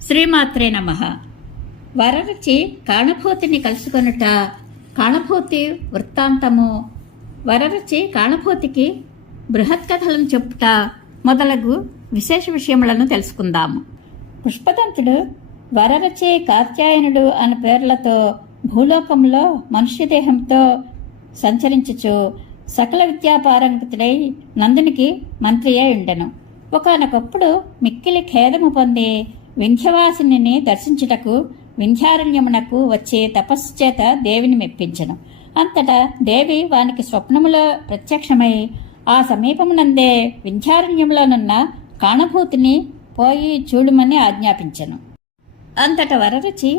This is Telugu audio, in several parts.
శ్రీమాత్రే నమః. వరరుచి కాణభూతిని కలుసుకొనుట, కాణభూతి వృత్తాంతము, వరరుచి కాణభూతికి బృహత్ కథలను చెప్పుట మొదలగు విశేష విషయములను తెలుసుకుందాము. పుష్పదంతుడు వరరుచి, కాత్యాయనుడు అనే పేర్లతో భూలోకంలో మనుష్య దేహంతో సంచరించుచు సకల విద్యాపారంగతుడై నందునికి మంత్రి అయి ఉండెను. ఒకనొకప్పుడు మిక్కిలి ఖేదము పొంది వింధ్యవాసిని దర్శించుటకు వింధ్యారణ్యమునకు వచ్చి తపస్సు చేత దేవిని మెప్పించెను. అంతటా దేవి వానికి స్వప్నములో ప్రత్యక్షమై ఆ సమీపమునందే వింధ్యారణ్యములోనున్న కాణభూతిని పోయి చూడుమని ఆజ్ఞాపించెను. అంతటా వరరుచి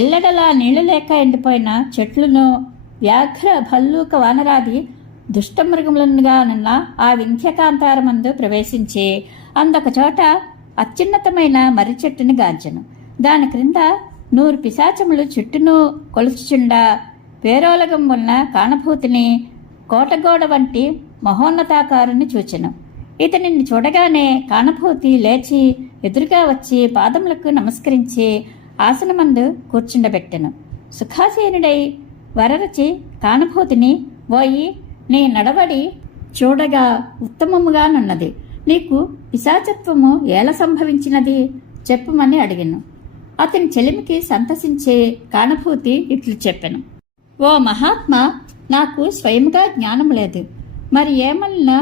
ఎల్లడలా నీళ్లు లేక ఎండిపోయిన చెట్లును, వ్యాఘ్ర భల్లూక వానరాది దుష్టమృగములనుగానున్న ఆ వింధ్యకాంతారమందు ప్రవేశించి అందొక చోట అత్యున్నతమైన మర్రి చెట్టుని గాంచెను. దాని క్రింద 100 పిశాచములు చుట్టూను కొలుచుచుండా పేరోలగం ఉన్న కాణభూతిని కోటగోడ వంటి మహోన్నతాకారుని చూచెను. ఇతనిని చూడగానే కాణభూతి లేచి ఎదురుగా వచ్చి పాదములకు నమస్కరించి ఆసనమందు కూర్చుండబెట్టెను. సుఖాసీనుడై వరరుచి కాణభూతిని, పోయి నీ నడవడి చూడగా ఉత్తమముగానున్నది. నీకు పిశాచత్వము ఎలా సంభవించినది చెప్పుమని అడిగాను. అతని చెలిమికి సంతసించే కాణభూతి ఇట్లు చెప్పెను. ఓ మహాత్మా, నాకు స్వయముగా జ్ఞానం లేదు. మరి ఏమన్నా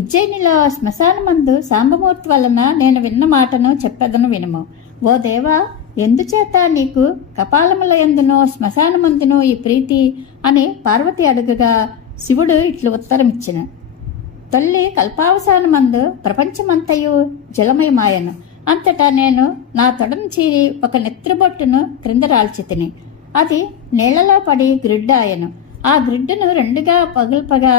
ఉజ్జయినిలో శ్మశానమందు సాంబమూర్తి వలన నేను విన్న మాటను చెప్పెదను వినుము. ఓ దేవా, ఎందుచేత నీకు కపాలముల ఎందునో శ్మశానమందునో ఈ ప్రీతి అని పార్వతి అడుగగా శివుడు ఇట్లు ఉత్తరమిచ్చెను. తల్లి కల్పావసానమందు ప్రపంచమంతయు జలమయమాయను. అంతటా నేను నా తొడను చీరి ఒక నెత్రిబొట్టును క్రింద రాల్చితిని. అది నీళ్లలో పడి గ్రిడ్డాయను. ఆ గ్రిడ్డును 2గా పగుల్పగా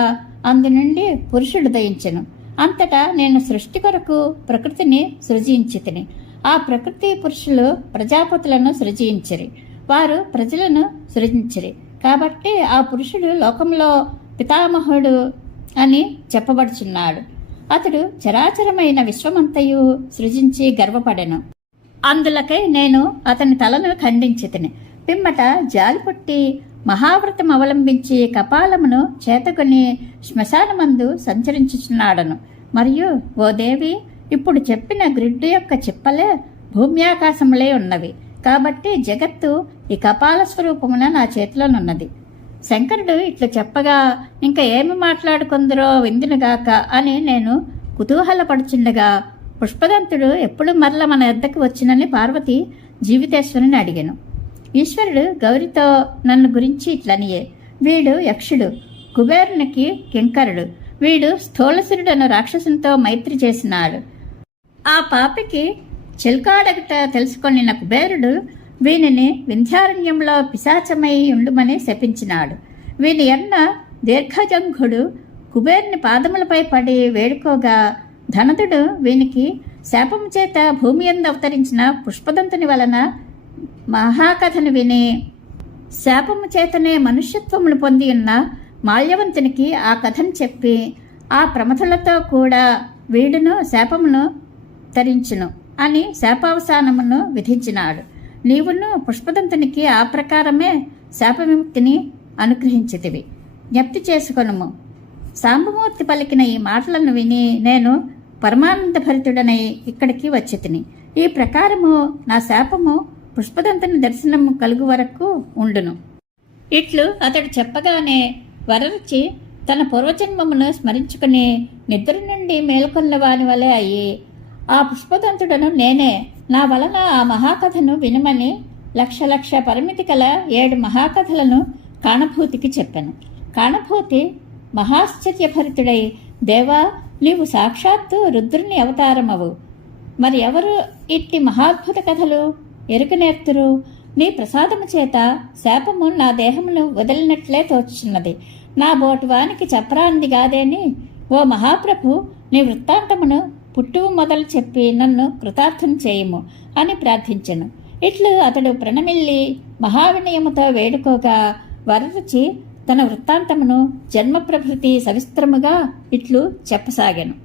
అందు నుండి పురుషుడు దయించెను. అంతటా నేను సృష్టి కొరకు ప్రకృతిని సృజించితిని. ఆ ప్రకృతి పురుషులు ప్రజాపతులను సృజించిరి. వారు ప్రజలను సృజించిరి. కాబట్టి ఆ పురుషుడు లోకంలో పితామహుడు అని చెప్పబడుచున్నాడు. అతడు చరాచరమైన విశ్వమంతయు సృజించి గర్వపడెను. అందులకై నేను అతని తలను ఖండించితిని. పిమ్మట జాలిపుట్టి మహావ్రతం అవలంబించి కపాలమును చేతకొని శ్మశానమందు సంచరించుచున్నాడను. మరియు ఓ దేవి, ఇప్పుడు చెప్పిన గ్రిడ్డు యొక్క చిప్పలే భూమ్యాకాశములే ఉన్నవి. కాబట్టి జగత్తు ఈ కపాల స్వరూపమున నా చేతిలోనున్నది. శంకరుడు ఇట్లు చెప్పగా ఇంకా ఏమి మాట్లాడుకుందరో విందునుగాక అని నేను కుతూహలపడుచుండగా పుష్పదంతుడు ఎప్పుడు మరల మన ఎద్దకు వచ్చినని పార్వతి జీవితేశ్వరుని అడిగాను. ఈశ్వరుడు గౌరితో నన్ను గురించి ఇట్లనియే, వీడు యక్షుడు, కుబేరునికి కింకరుడు. వీడు స్థూలసురుడను రాక్షసునితో మైత్రి చేసినాడు. ఆ పాపికి చిల్కాడగట తెలుసుకొనిన కుబేరుడు వీనిని వింధ్యారణ్యంలో పిశాచమై ఉండుమని శపించినాడు. వీని ఎన్న దీర్ఘజంఘుడు కుబేరుని పాదములపై పడి వేడుకోగా ధనదుడు వీనికి శాపము చేత భూమి యందు అవతరించిన పుష్పదంతుని వలన మహాకథను విని శాపము చేతనే మనుష్యత్వమును పొంది ఉన్న మాల్యవంతునికి ఆ కథను చెప్పి ఆ ప్రమథులతో కూడా వీడును శాపమును తరించును అని శాపావసానమును విధించినాడు. నీవును పుష్పదంతునికి ఆ ప్రకారమే శాపవిముక్తిని అనుగ్రహించితివి. జ్ఞప్తి చేసుకొనుము. సాంబమూర్తి పలికిన ఈ మాటలను విని నేను పరమానందభరితుడనై ఇక్కడికి వచ్చితిని. ఈ ప్రకారము నా శాపము పుష్పదంతుని దర్శనం కలుగు వరకు ఉండును. ఇట్లు అతడు చెప్పగానే వరరుచి తన పూర్వజన్మమును స్మరించుకుని నిద్ర నుండి మేల్కొన్న వాని వలె అయ్యి, ఆ పుష్పదంతుడను నేనే, నా వలన ఆ మహాకథను వినుమని లక్ష పరిమితి కల 7 మహాకథలను కాణభూతికి చెప్పాను. కాణభూతి మహాశ్చర్యభరితుడై, దేవా, నీవు సాక్షాత్తు రుద్రుని అవతారమవు. మరి ఎవరు ఇట్టి మహాద్భుత కథలు ఎరుకనేర్తురు? నీ ప్రసాదము చేత శాపము నా దేహమును వదిలినట్లే తోచుచున్నది. నా బోటువానికి చెప్పరానిది కాదేని. ఓ మహాప్రభు, నీ వృత్తాంతమును పుట్టువు మొదలు చెప్పి నన్ను కృతార్థం చేయుము అని ప్రార్థించెను. ఇట్లు అతడు ప్రణమిల్లి మహావినయముతో వేడుకోగా వరరుచి తన వృత్తాంతమును జన్మ ప్రభృతి సవిస్తరముగా ఇట్లు చెప్పసాగాను.